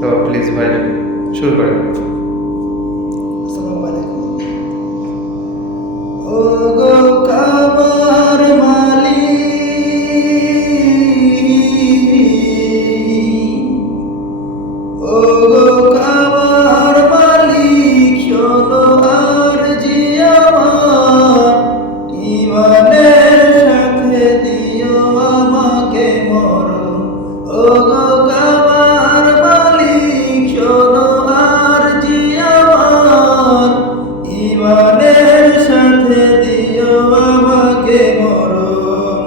তো প্লিজ ভাই শুরু করেন। আসসালামু আলাইকুম। ও গো কাবার মালিক, ও গো কাবার মালিক, শোনো আরজি আমার, ঈমানের সাথে দিও আমাকে মরণ। ও গো কাবার মালিক, শোনো আরজি আমার, ঈমানের সাথে দিও আমাকে মরণ।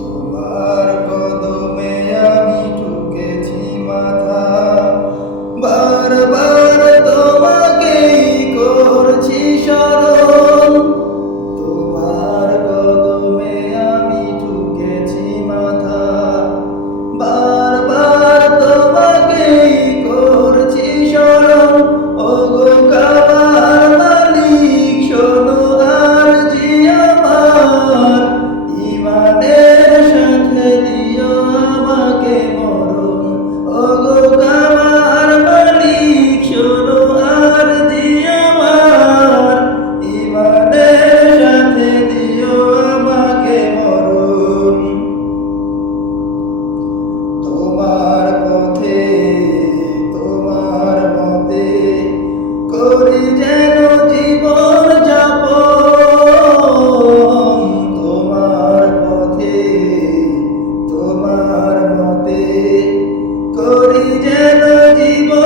তোমার কদমে আমি ঠুকেছি মাথা, বারবার তোমাকেই করছি স্মরণ। তোমার কদমে আমি ঠুকেছি মাথা, বারবার তোমাকেই করছি স্মরণ। ও গো কাবার মালিক, শোনো আরজি আমার, ঈমানের সাথে দিও আমাকে মরণ। ও গো কাবার মালিক, শোনো আরজি আমার, ঈমানের সাথে দিও আমাকে মরণ। তোমার পথে তোমার মতে করি যেন জীবন যাপন। তোমার পথে তোমার মতে করি যেন জীবন